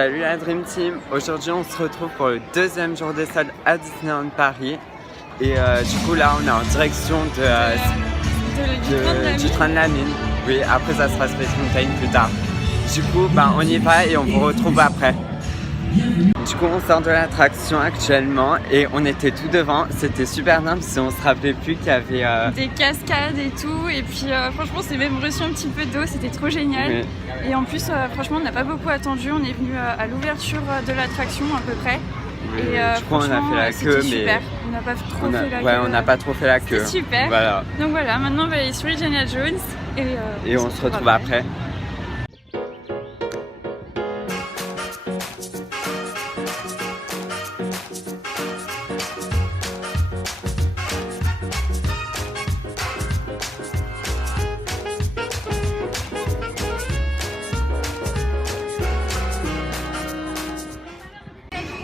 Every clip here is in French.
Salut la Dream Team, aujourd'hui on se retrouve pour le deuxième jour des soldes à Disneyland Paris et du coup là on est en direction du train de la mine. Oui, après ça sera Space Mountain plus tard. Du coup on y va et on vous retrouve après. Du coup on sort de l'attraction actuellement et on était tout devant, c'était super bien parce qu'on se rappelait plus qu'il y avait des cascades et tout, et puis franchement c'est même reçu un petit peu d'eau, c'était trop génial. Oui. Et en plus franchement on n'a pas beaucoup attendu, on est venu à l'ouverture de l'attraction à peu près. Oui, Et du coup on a fait la queue super. mais on n'a pas trop fait la queue. Ouais, on n'a pas trop fait la queue. C'est super. Voilà. Donc voilà, maintenant on va aller sur Indiana Jones et on se retrouve après.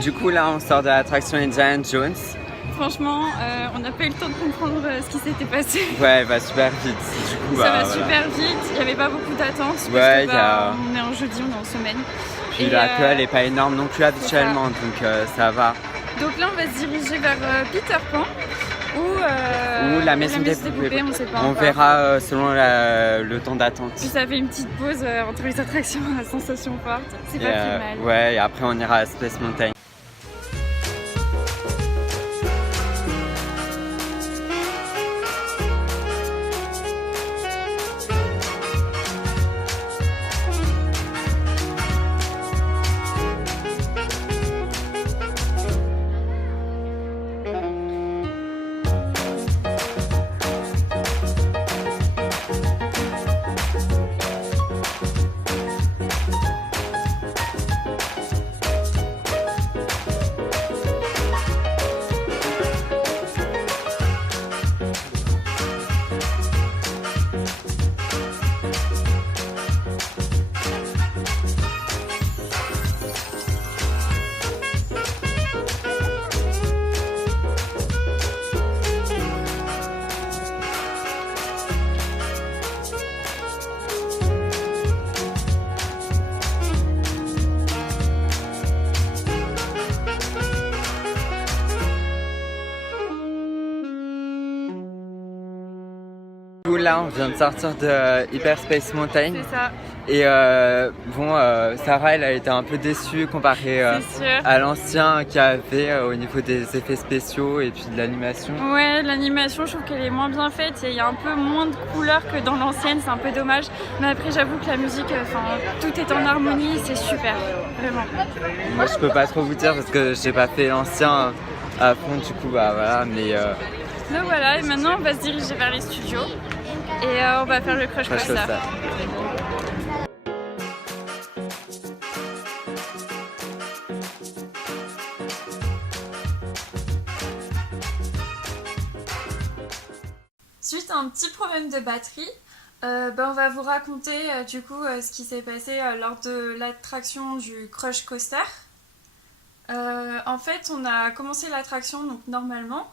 Du coup là on sort de l'attraction Indiana Jones. Franchement on n'a pas eu le temps de comprendre ce qui s'était passé. Ouais, va super vite. Du coup, ça va super vite, il n'y avait pas beaucoup d'attente. Ouais, on est en jeudi, on est en semaine. Puis la queue elle est pas énorme non plus habituellement, donc ça va. Donc là on va se diriger vers Peter Pan ou la maison des poupées, on sait pas on encore. verra selon le temps d'attente. Puis ça fait une petite pause entre les attractions à sensation forte, c'est pas plus mal. Ouais, et après on ira à Space Mountain. Là on vient de sortir de Hyperspace Mountain. C'est ça. Et Sarah elle a été un peu déçue comparée à l'ancien qu'il y avait au niveau des effets spéciaux et puis de l'animation. Ouais, l'animation je trouve qu'elle est moins bien faite, il y a un peu moins de couleurs que dans l'ancienne, c'est un peu dommage. Mais après j'avoue que la musique, tout est en harmonie, c'est super, vraiment. Moi je peux pas trop vous dire parce que j'ai pas fait l'ancien à fond, du coup voilà, mais... Donc voilà, et maintenant on va se diriger vers les studios et on va faire le Crush Coaster. Suite à un petit problème de batterie, on va vous raconter du coup ce qui s'est passé lors de l'attraction du Crush Coaster. En fait, on a commencé l'attraction donc normalement,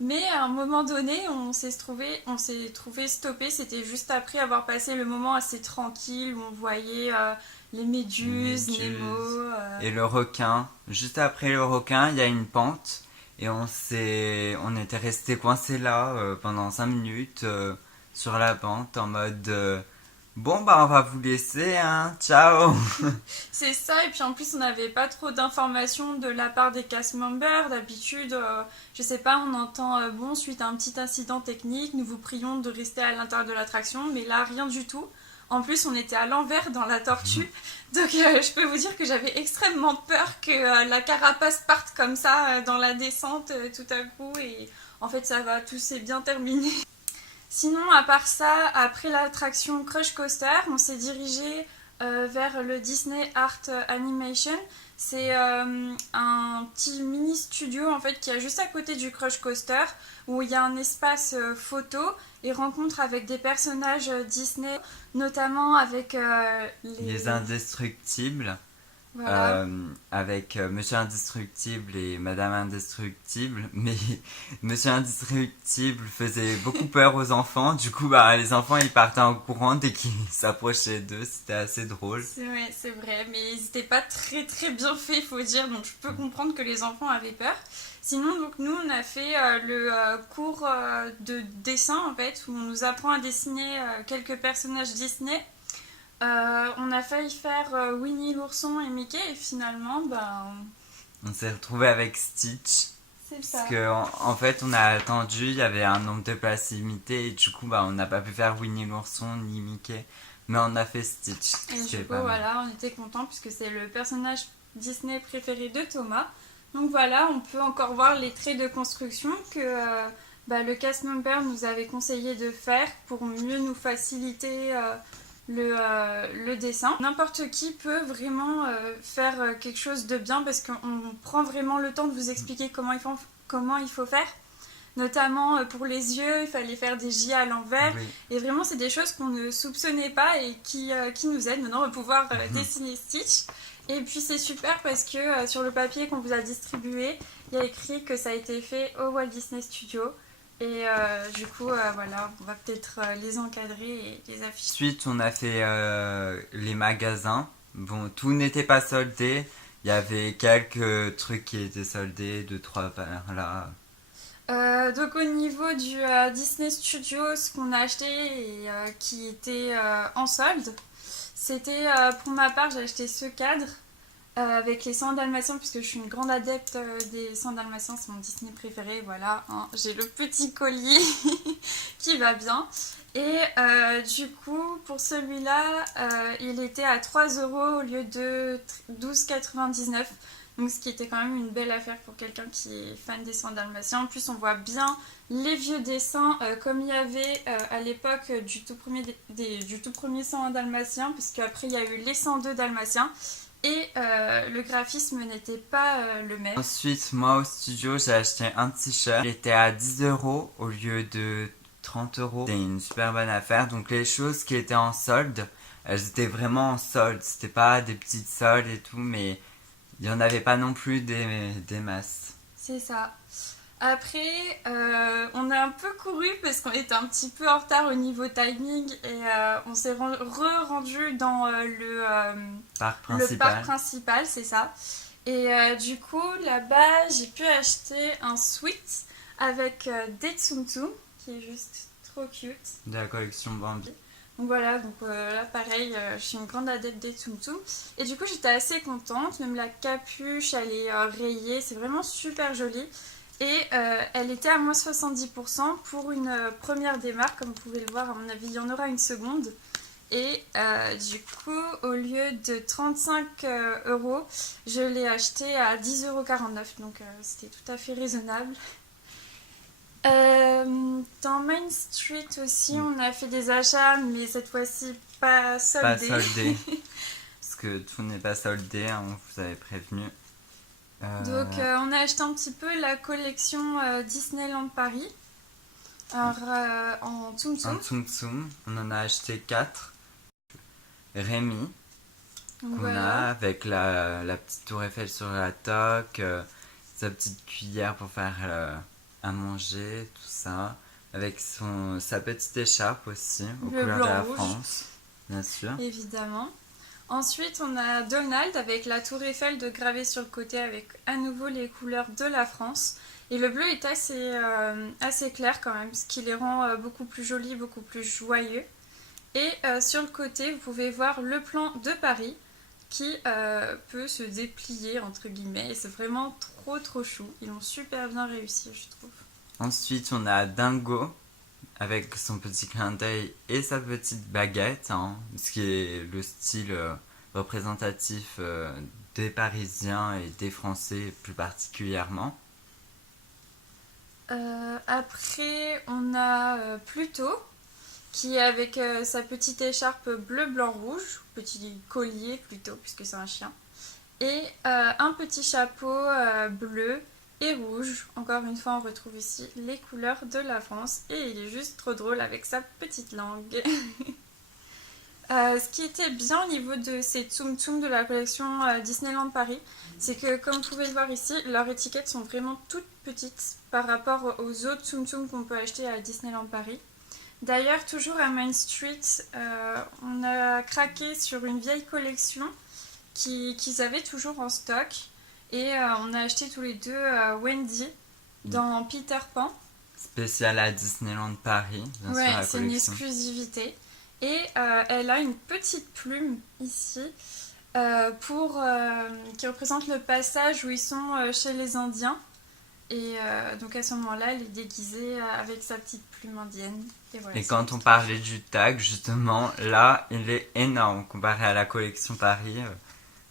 mais à un moment donné, on s'est trouvé stoppé. C'était juste après avoir passé le moment assez tranquille où on voyait les méduses, Nemo. Et le requin. Juste après le requin, il y a une pente. Et on était resté coincé là pendant 5 minutes sur la pente en mode bon on va vous laisser hein, ciao. C'est ça, et puis en plus on n'avait pas trop d'informations de la part des cast members. D'habitude, je sais pas, on entend suite à un petit incident technique, nous vous prions de rester à l'intérieur de l'attraction, mais là rien du tout. En plus, on était à l'envers dans la tortue, donc je peux vous dire que j'avais extrêmement peur que la carapace parte comme ça dans la descente tout à coup, et en fait tout s'est bien terminé. Sinon, à part ça, après l'attraction Crush Coaster, on s'est dirigé vers le Disney Art Animation. C'est un petit mini studio en fait qui est juste à côté du Crush Coaster, où il y a un espace photo et rencontre avec des personnages Disney, notamment avec les Indestructibles. Voilà. avec Monsieur Indestructible et Madame Indestructible, mais Monsieur Indestructible faisait beaucoup peur aux enfants, du coup bah les enfants ils partaient en courant dès qu'ils s'approchaient d'eux, c'était assez drôle. C'est vrai, mais ils n'étaient pas très très bien faits, il faut dire, donc je peux comprendre que les enfants avaient peur. Sinon, donc nous, on a fait le cours de dessin, en fait, où on nous apprend à dessiner quelques personnages Disney. On a failli faire Winnie l'ourson et Mickey, et finalement, ben, On s'est retrouvé avec Stitch, c'est parce ça. que en fait on a attendu, il y avait un nombre de places limité et du coup bah on n'a pas pu faire Winnie l'ourson ni Mickey, mais on a fait Stitch, Et ce qui du est coup, pas mal. voilà, on était contents puisque c'est le personnage Disney préféré de Thomas. Donc voilà, on peut encore voir les traits de construction que le cast member nous avait conseillé de faire pour mieux nous faciliter le dessin. N'importe qui peut vraiment faire quelque chose de bien parce qu'on prend vraiment le temps de vous expliquer comment il faut faire. Notamment pour les yeux, il fallait faire des J à l'envers. Oui. Et vraiment, c'est des choses qu'on ne soupçonnait pas et qui nous aident. Maintenant, on va pouvoir dessiner Stitch. Et puis, c'est super parce que sur le papier qu'on vous a distribué, il y a écrit que ça a été fait au Walt Disney Studio. Et du coup, voilà, on va peut-être les encadrer et les afficher. Ensuite on a fait les magasins, bon tout n'était pas soldé, il y avait quelques trucs qui étaient soldés, deux trois par là. Donc au niveau du Disney Studio, ce qu'on a acheté et qui était en solde, c'était pour ma part, j'ai acheté ce cadre avec les 100 dalmatiens puisque je suis une grande adepte des 100 dalmatiens, c'est mon Disney préféré, voilà, hein. J'ai le petit collier qui va bien. Et du coup, pour celui-là, il était à 3 euros au lieu de 12,99. Donc, ce qui était quand même une belle affaire pour quelqu'un qui est fan des 100 dalmatiens. En plus, on voit bien les vieux dessins comme il y avait à l'époque du tout premier 101 dalmatiens, puisque après il y a eu les 102 dalmatiens. Et le graphisme n'était pas le même. Ensuite moi au studio j'ai acheté un t-shirt, il était à 10 euros au lieu de 30 euros. C'était une super bonne affaire, donc les choses qui étaient en solde, elles étaient vraiment en solde, c'était pas des petites soldes et tout, mais il y en avait pas non plus des masses. C'est ça. Après, on a un peu couru parce qu'on était un petit peu en retard au niveau timing et on s'est rendu dans Parc le parc principal. principal, c'est ça. Et du coup, là-bas, j'ai pu acheter un sweat avec des tsum tsum, qui est juste trop cute. De la collection Bambi. Donc voilà, donc là pareil, je suis une grande adepte des Tsum Tsum. Et du coup j'étais assez contente, même la capuche elle est rayée, c'est vraiment super joli. Et elle était à moins 70% pour une première démarque, comme vous pouvez le voir, à mon avis il y en aura une seconde. Et du coup, au lieu de 35 euros, je l'ai acheté à 10,49 €, donc c'était tout à fait raisonnable. Dans Main Street aussi, on a fait des achats, mais cette fois-ci pas Pas soldés. soldé. Parce que tout n'est pas soldé, hein, on vous avait prévenu. Donc, on a acheté un petit peu la collection Disneyland Paris en Tsum un Tsum. Tsum Tsum, on en a acheté 4. Rémi, Donc, qu'on voilà. a avec la petite tour Eiffel sur la toque, sa petite cuillère pour faire à manger, tout ça. Avec sa petite écharpe aussi, aux Le couleurs de la blanc-rouge, France, bien sûr. évidemment. Ensuite, on a Donald avec la tour Eiffel de gravée sur le côté avec à nouveau les couleurs de la France. Et le bleu est assez clair quand même, ce qui les rend beaucoup plus jolis, beaucoup plus joyeux. Et sur le côté, vous pouvez voir le plan de Paris qui peut se déplier entre guillemets. Et c'est vraiment trop trop chou. Ils l'ont super bien réussi, je trouve. Ensuite, on a Dingo avec son petit clin d'œil et sa petite baguette, hein, ce qui est le style représentatif des Parisiens et des Français plus particulièrement. Après, on a Pluto qui est avec sa petite écharpe bleu, blanc, rouge, petit collier plutôt, puisque c'est un chien, et un petit chapeau bleu et rouge. Encore une fois, on retrouve ici les couleurs de la France, et il est juste trop drôle avec sa petite langue. Ce qui était bien au niveau de ces Tsum Tsum de la collection Disneyland Paris, c'est que comme vous pouvez le voir ici, leurs étiquettes sont vraiment toutes petites par rapport aux autres Tsum Tsum qu'on peut acheter à Disneyland Paris. D'ailleurs, toujours à Main Street, on a craqué sur une vieille collection qu'ils avaient toujours en stock. Et on a acheté tous les deux Wendy dans Peter Pan. Spécial à Disneyland Paris, bien sûr, la C'est une collection. exclusivité. Et elle a une petite plume ici qui représente le passage où ils sont chez les Indiens. Et donc à ce moment-là, elle est déguisée avec sa petite plume indienne. Et, voilà, Et quand on parlait du tag, justement, là, il est énorme comparé à la collection Paris.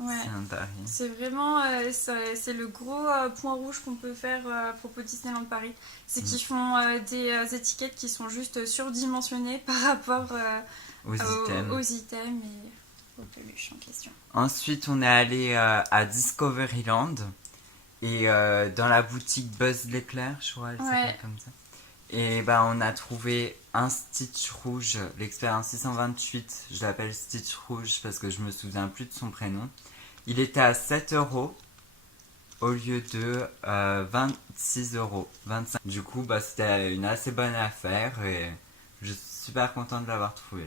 Ouais. C'est un tarif. C'est vraiment c'est le gros point rouge qu'on peut faire à propos de Disneyland Paris. C'est qu'ils font des étiquettes qui sont juste surdimensionnées par rapport Aux items. aux items et aux peluches en question. Ensuite, on est allé à Discoveryland. Et dans la boutique Buzz l'éclair, je crois, elle s'appelle comme ça. Et bah, on a trouvé un Stitch rouge, l'expérience 628. Je l'appelle Stitch rouge parce que je me souviens plus de son prénom. Il était à 7 € au lieu de 26,25 €. Du coup, bah, c'était une assez bonne affaire et je suis super content de l'avoir trouvé.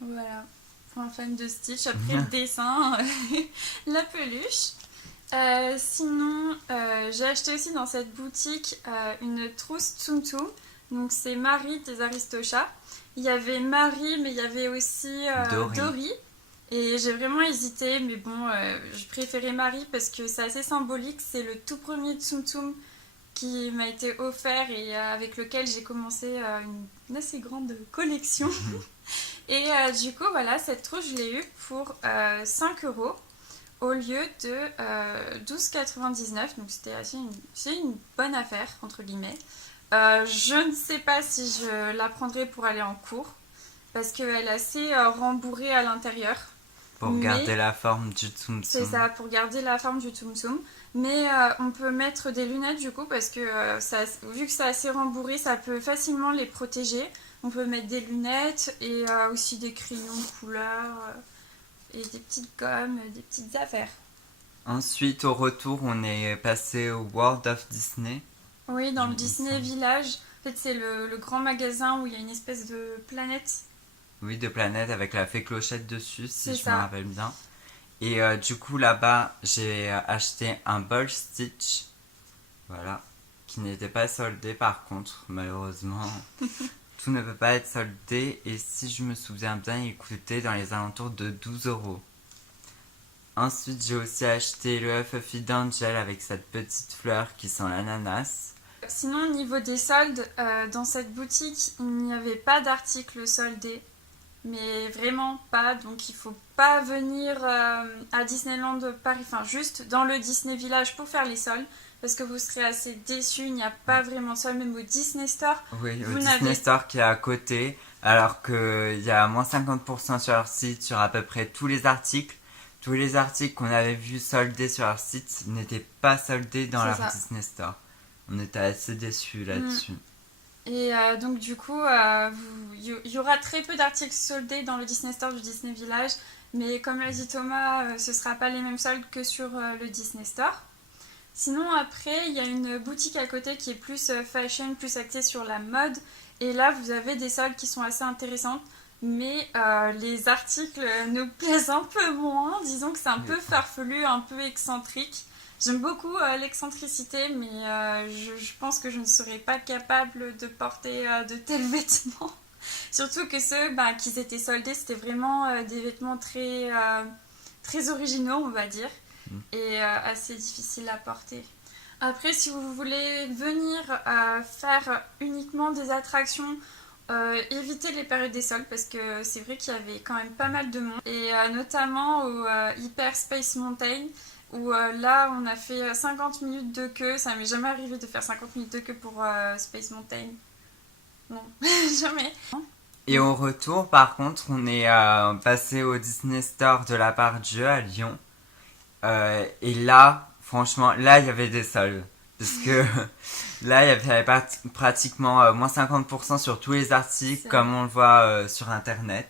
Voilà, pour un fan de Stitch, après le dessin, la peluche. Sinon, j'ai acheté aussi dans cette boutique une trousse Tsum Tsum. Donc c'est Marie des Aristochats. Il y avait Marie, mais il y avait aussi Dory. Et j'ai vraiment hésité, mais bon, je préférais Marie parce que c'est assez symbolique. C'est le tout premier Tsum Tsum qui m'a été offert et avec lequel j'ai commencé une assez grande collection. Et du coup, voilà, cette trousse, je l'ai eue pour 5 € au lieu de 12,99 €. Donc c'est une bonne affaire, entre guillemets. Je ne sais pas si je la prendrai pour aller en cours, parce qu'elle est assez rembourrée à l'intérieur. Pour garder la forme du Tsum Tsum. C'est ça, pour garder la forme du Tsum Tsum. Mais on peut mettre des lunettes du coup, parce que vu que c'est assez rembourré, ça peut facilement les protéger. On peut mettre des lunettes et aussi des crayons de couleur et des petites gommes, des petites affaires. Ensuite, au retour, on est passé au World of Disney. Oui, dans le Disney Village. En fait, c'est le grand magasin où il y a une espèce de planète. Oui, de planète avec la fée Clochette dessus, si je ça. me rappelle bien. Et du coup, là-bas, j'ai acheté un bol Stitch. Voilà. Qui n'était pas soldé, par contre, malheureusement. Tout ne peut pas être soldé. Et si je me souviens bien, il coûtait dans les alentours de 12 €. Ensuite, j'ai aussi acheté le Fluffy d'Angel avec cette petite fleur qui sent l'ananas. Sinon, au niveau des soldes, dans cette boutique, il n'y avait pas d'articles soldés. Mais vraiment pas, donc il faut pas venir à Disneyland Paris, enfin juste dans le Disney Village pour faire les soldes, parce que vous serez assez déçus, il n'y a pas vraiment de soldes, même au Disney Store. Oui, au Disney Store qui est à côté, alors qu'il y a moins 50% sur leur site sur à peu près tous les articles. Tous les articles qu'on avait vus soldés sur leur site n'étaient pas soldés dans leur Disney Store. On était assez déçus là-dessus. Et donc du coup, il y aura très peu d'articles soldés dans le Disney Store du Disney Village, mais comme l'a dit Thomas, ce ne sera pas les mêmes soldes que sur le Disney Store. Sinon après, il y a une boutique à côté qui est plus fashion, plus axée sur la mode, et là vous avez des soldes qui sont assez intéressantes, mais les articles nous plaisent un peu moins, disons que c'est un peu farfelu, un peu excentrique. J'aime beaucoup l'excentricité, mais je pense que je ne serais pas capable de porter de tels vêtements. Surtout que ceux qui étaient soldés, c'était vraiment des vêtements très, très originaux, on va dire, et assez difficiles à porter. Après, si vous voulez venir faire uniquement des attractions, évitez les périodes des soldes, parce que c'est vrai qu'il y avait quand même pas mal de monde. Et notamment au Hyper Space Mountain, où là on a fait 50 minutes de queue. Ça m'est jamais arrivé de faire 50 minutes de queue pour Space Mountain. Non, jamais. Et au retour, par contre, on est passé au Disney Store de la part de Dieu à Lyon. Et là, franchement, là il y avait des soldes. Parce que là, il y avait pratiquement moins 50% sur tous les articles, comme on le voit sur internet.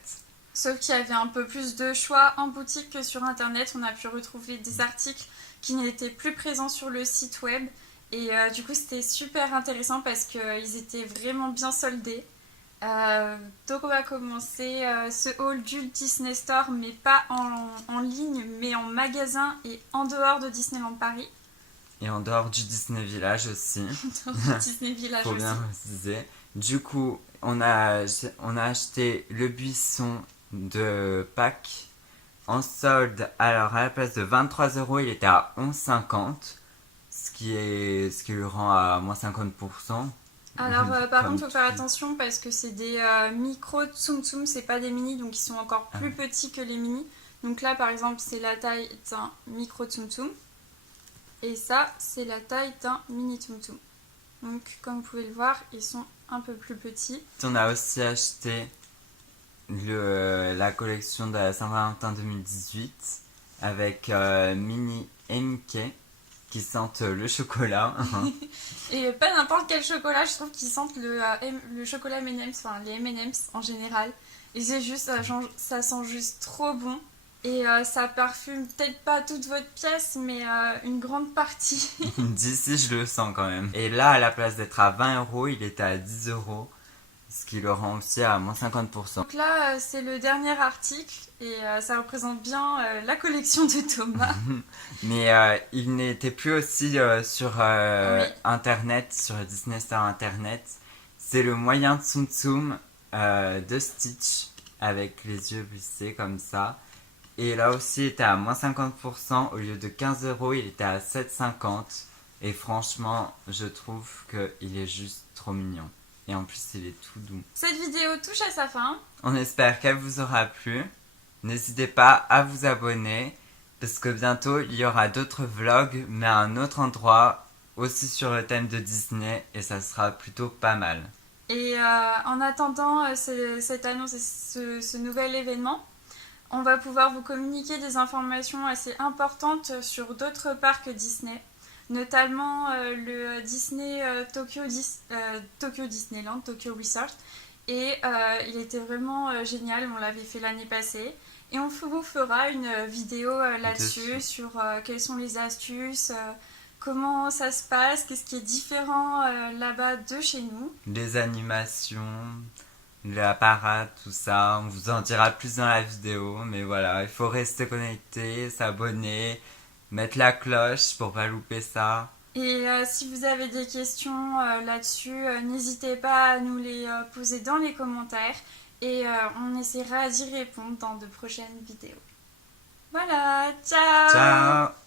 sauf qu'il y avait un peu plus de choix en boutique que sur internet. On a pu retrouver des articles qui n'étaient plus présents sur le site web. Et du coup, c'était super intéressant parce qu'ils étaient vraiment bien soldés. Donc on va commencer ce haul du Disney Store, mais pas en ligne, mais en magasin et en dehors de Disneyland Paris. Et en dehors du Disney Village aussi. En dehors du Disney Village Faut aussi. bien préciser. Du coup, on a acheté le buisson de Pâques en solde. Alors à la place de 23 €, il était à 11,50, ce qui le rend à moins 50%. Alors par Comme contre, faut faire tout. attention parce que c'est des micro Tsum Tsum, c'est pas des mini, donc ils sont encore plus petits que les mini. Donc là, par exemple, c'est la taille d'un micro Tsum Tsum. Et ça, c'est la taille d'un mini Tsum Tsum. Donc comme vous pouvez le voir, ils sont un peu plus petits. On a aussi acheté la collection de la Saint-Valentin 2018 avec Minnie et Mickey qui sentent le chocolat. Et pas n'importe quel chocolat, je trouve qu'ils sentent le chocolat M&M's, enfin les M&M's en général. Et c'est juste, ça sent juste trop bon. Et ça parfume peut-être pas toute votre pièce, mais une grande partie. D'ici, je le sens quand même. Et là, à la place d'être à 20 €, il était à 10 €, ce qui le rend aussi à moins 50%. Donc là, c'est le dernier article et ça représente bien la collection de Thomas. Mais il n'était plus aussi sur Oui. Internet, sur Disney Store Internet. C'est le moyen Tsum Tsum de Stitch avec les yeux plissés comme ça. Et là aussi, il était à moins 50%. Au lieu de 15 €, il était à 7,50 €. Et franchement, je trouve qu'il est juste trop mignon. Et en plus, il est tout doux. Cette vidéo touche à sa fin. On espère qu'elle vous aura plu. N'hésitez pas à vous abonner parce que bientôt il y aura d'autres vlogs mais à un autre endroit aussi sur le thème de Disney et ça sera plutôt pas mal. Et en attendant cette annonce et ce nouvel événement, on va pouvoir vous communiquer des informations assez importantes sur d'autres parcs Disney, notamment le Disney Tokyo Disneyland, Tokyo Resort. Et il était vraiment génial, on l'avait fait l'année passée. Et on vous fera une vidéo là-dessus sur quelles sont les astuces, comment ça se passe, qu'est-ce qui est différent là-bas de chez nous. Les animations, la parade, tout ça, on vous en dira plus dans la vidéo. Mais voilà, il faut rester connecté, s'abonner, mettre la cloche pour pas louper ça. Et si vous avez des questions là-dessus, n'hésitez pas à nous les poser dans les commentaires et on essaiera d'y répondre dans de prochaines vidéos. Voilà, ciao. Ciao.